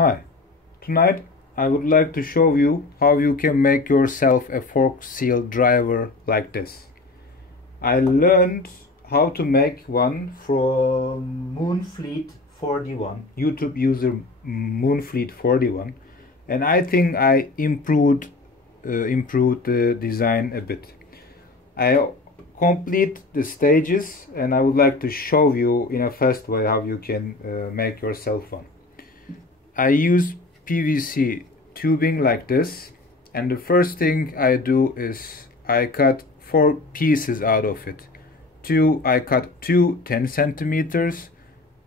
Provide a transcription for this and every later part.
Hi, tonight I would like to show you how you can make yourself a fork seal driver like this. I learned how to make one from Moonfleet41, YouTube user Moonfleet41, and I think I improved the design a bit. I complete the stages and I would like to show you in a fast way how you can make yourself one. I use PVC tubing like this, and the first thing I do is I cut 4 pieces out of it. I cut two 10 centimeters,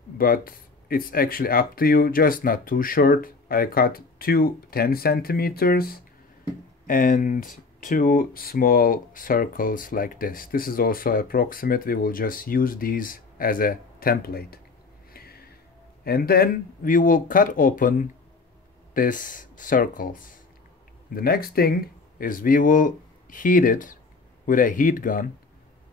but it's actually up to you, just not too short. I cut two 10 centimeters and 2 small circles like this. This is also approximate. We will just use these as a template. And then we will cut open these circles. The next thing is we will heat it with a heat gun,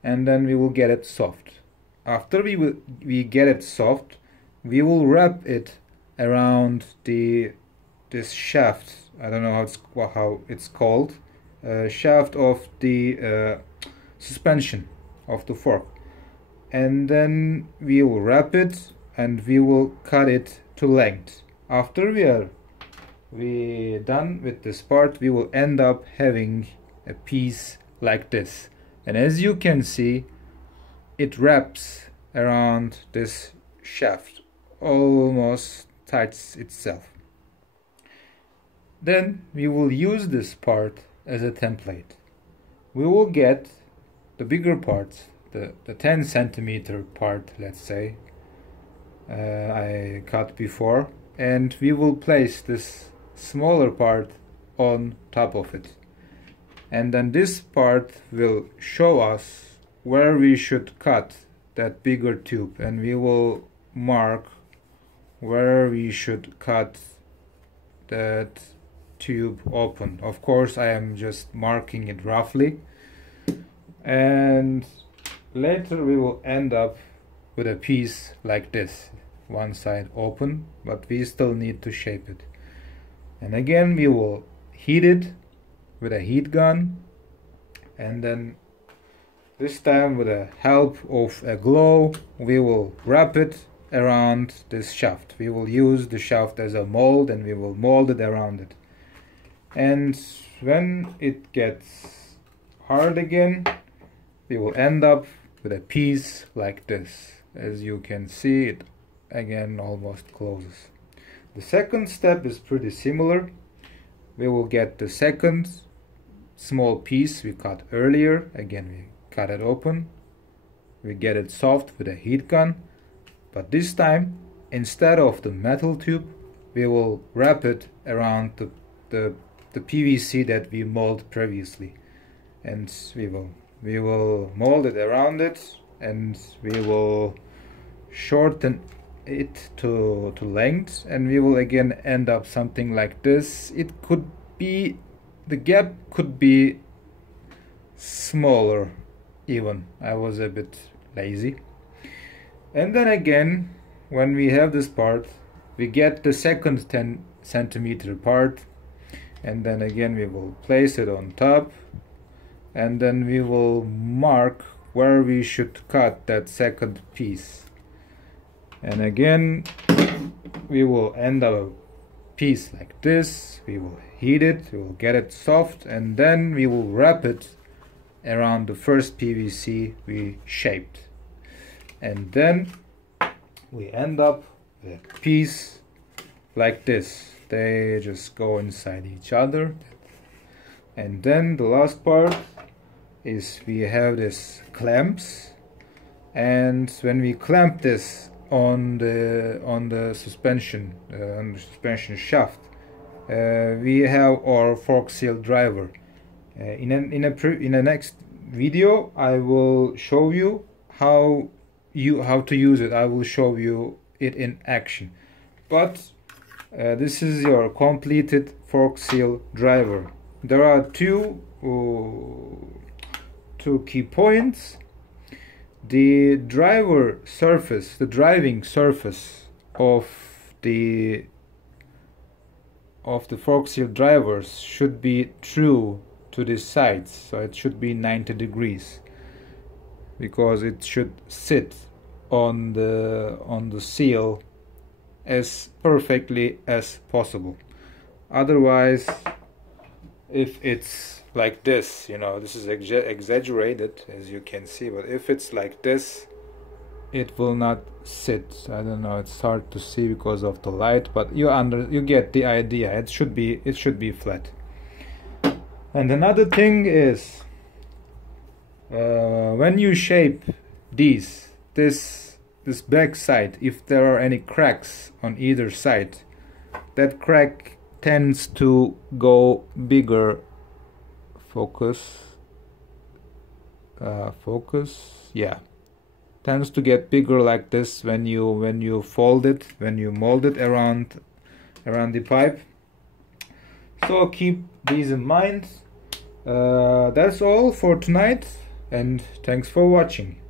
and then we will get it soft. After we get it soft, we will wrap it around this shaft. I don't know how it's called. Shaft of the suspension of the fork, and then we will wrap it and we will cut it to length. After we done with this part, we will end up having a piece like this, and as you can see, it wraps around this shaft, almost tightens itself. Then we will use this part as a template. We will get the bigger parts, the 10 centimeter part, let's say, I cut before, and we will place this smaller part on top of it, and then this part will show us where we should cut that bigger tube, and we will mark where we should cut that tube open. Of course, I am just marking it roughly, and later we will end up with a piece like this, one side open, but we still need to shape it. And again, we will heat it with a heat gun, and then this time with the help of a glue, we will wrap it around this shaft. We will use the shaft as a mold, and we will mold it around it. And when it gets hard again, we will end up with a piece like this. As you can see, it again almost closes. The second step is pretty similar. We will get the second small piece we cut earlier. Again, we cut it open. We get it soft with a heat gun, but this time, instead of the metal tube, we will wrap it around the PVC that we molded previously, and we will mold it around it, and we will shorten it to length, and we will again end up something like this. It could be, the gap could be smaller even. I was a bit lazy. And then again, when we have this part, we get the second 10 centimeter part, and then again we will place it on top, and then we will mark where we should cut that second piece. And again, we will end up a piece like this. We will heat it, we will get it soft, and then we will wrap it around the first PVC we shaped. And then we end up with a piece like this. They just go inside each other. And then the last part is we have this clamps, and when we clamp this on the suspension shaft, we have our fork seal driver. In a next video, I will show you how to use it. I will show you it in action. But this is your completed fork seal driver. There are two key points. The driving surface of the of the fork seal drivers should be true to the sides, so it should be 90 degrees, because it should sit on the seal as perfectly as possible. Otherwise, if it's like this, you know, this is exaggerated as you can see, but if it's like this, it will not sit. I don't know, it's hard to see because of the light, but you get the idea. It should be flat. And another thing is, when you shape this back side, if there are any cracks on either side, that crack tends to go bigger. Yeah, tends to get bigger like this when you fold it, when you mold it around the pipe. So keep these in mind. That's all for tonight, and thanks for watching.